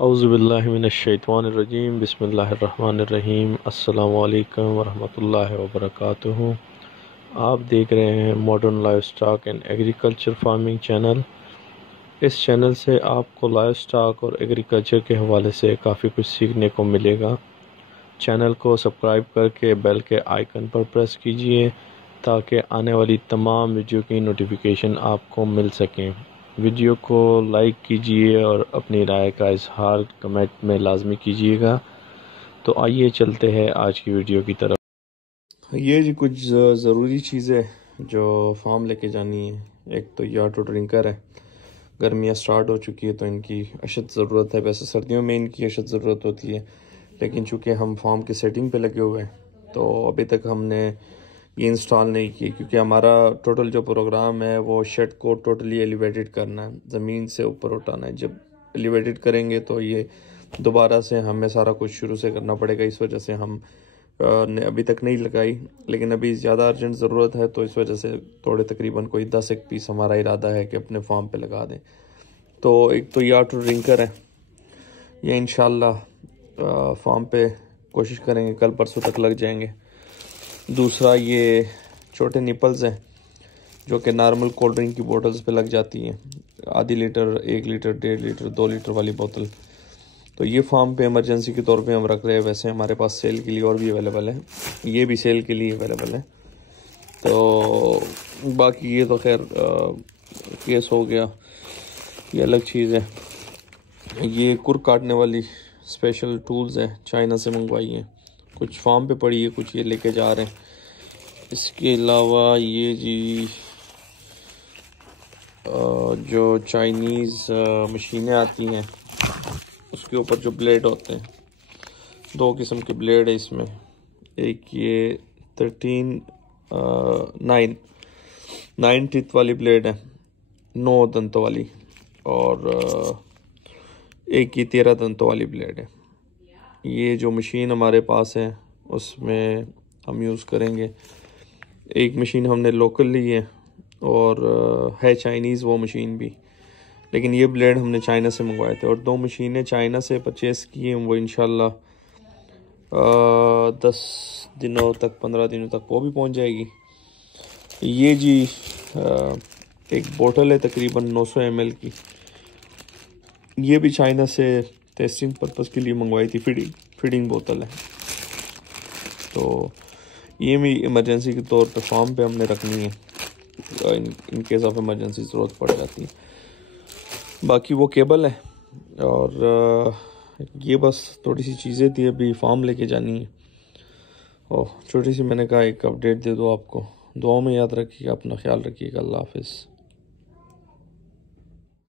औज़ुबिल्लाहिमिनश्शैतानिर्रजीम बिस्मिल्लाहिर्रहमानिर्रहीम अस्सलामु अलैकुम वरहमतुल्लाहि वबरकातुहू। आप देख रहे हैं modern livestock and agriculture farming channel. इस चैनल से आपको लाइवस्टॉक और एग्रीकल्चर के हवाले से काफ़ी कुछ सीखने को मिलेगा। चैनल को सब्सक्राइब करके बेल के आइकन पर प्रेस कीजिए ताकि आने वाली तमाम वीडियो की नोटिफिकेशन आपको मिल सकें। वीडियो को लाइक कीजिए और अपनी राय का इजहार कमेंट में लाजमी कीजिएगा। तो आइए चलते हैं आज की वीडियो की तरफ। ये जी कुछ ज़रूरी चीज़ें जो फार्म लेके जानी है। एक तो ये ऑटो ड्रिंकर है। गर्मियाँ स्टार्ट हो चुकी है तो इनकी अशद ज़रूरत है। वैसे सर्दियों में इनकी अशद ज़रूरत होती है, लेकिन चूँकि हम फार्म की सेटिंग पे लगे हुए हैं तो अभी तक हमने ये इंस्टॉल नहीं की, क्योंकि हमारा टोटल जो प्रोग्राम है वो शेड को टोटली एलिवेटेड करना है, ज़मीन से ऊपर उठाना है। जब एलिवेटेड करेंगे तो ये दोबारा से हमें सारा कुछ शुरू से करना पड़ेगा। इस वजह से हम ने अभी तक नहीं लगाई, लेकिन अभी ज़्यादा अर्जेंट ज़रूरत है तो इस वजह से थोड़े तकरीबन कोई 10 एक पीस हमारा इरादा है कि अपने फार्म पे लगा दें। तो एक तो ये ऑटो ड्रिंकर है, ये इंशाल्लाह फार्म पे कोशिश करेंगे कल परसों तक लग जाएंगे। दूसरा ये छोटे निपल्स हैं जो कि नॉर्मल कोल्ड ड्रिंक की बोतल्स पे लग जाती हैं, आधी लीटर, 1 लीटर, 1.5 लीटर, 2 लीटर वाली बोतल। तो ये फार्म पे इमरजेंसी के तौर पे हम रख रहे हैं। वैसे हमारे पास सेल के लिए और भी अवेलेबल है, ये भी सेल के लिए अवेलेबल है। तो बाकी ये तो खैर केस हो गया, ये अलग चीज़ है। ये कुर काटने वाली स्पेशल टूल्स है, चाइना से मंगवाई है। कुछ फार्म पे पड़ी है, कुछ ये लेके जा रहे हैं। इसके अलावा ये जी जो चाइनीज़ मशीनें आती हैं उसके ऊपर जो ब्लेड होते हैं, 2 किस्म के ब्लेड है इसमें। एक ये 9 टीथ वाली ब्लेड है, 9 दंतों वाली, और एक ये 13 दंतों वाली ब्लेड है। ये जो मशीन हमारे पास है उसमें हम यूज़ करेंगे। एक मशीन हमने लोकल ली है और है चाइनीज़ वो मशीन भी, लेकिन ये ब्लेड हमने चाइना से मंगवाए थे। और 2 मशीनें चाइना से परचेज़ की हैं, वो इंशाल्लाह 10 दिनों तक, 15 दिनों तक वो भी पहुंच जाएगी। ये जी एक बोतल है तकरीबन 900 ml की, ये भी चाइना से टेस्टिंग पर्पज़ के लिए मंगवाई थी। फीडिंग बोतल है। तो ये भी इमरजेंसी के तौर पे फार्म पे हमने रखनी है, इन केस ऑफ इमरजेंसी ज़रूरत पड़ जाती है। बाकी वो केबल है और ये बस थोड़ी सी चीज़ें थी, अभी फार्म लेके जानी है। और छोटी सी मैंने कहा एक अपडेट दे दो आपको। दुआ में याद रखिएगा, अपना ख्याल रखिएगा। अल्लाह हाफिज़।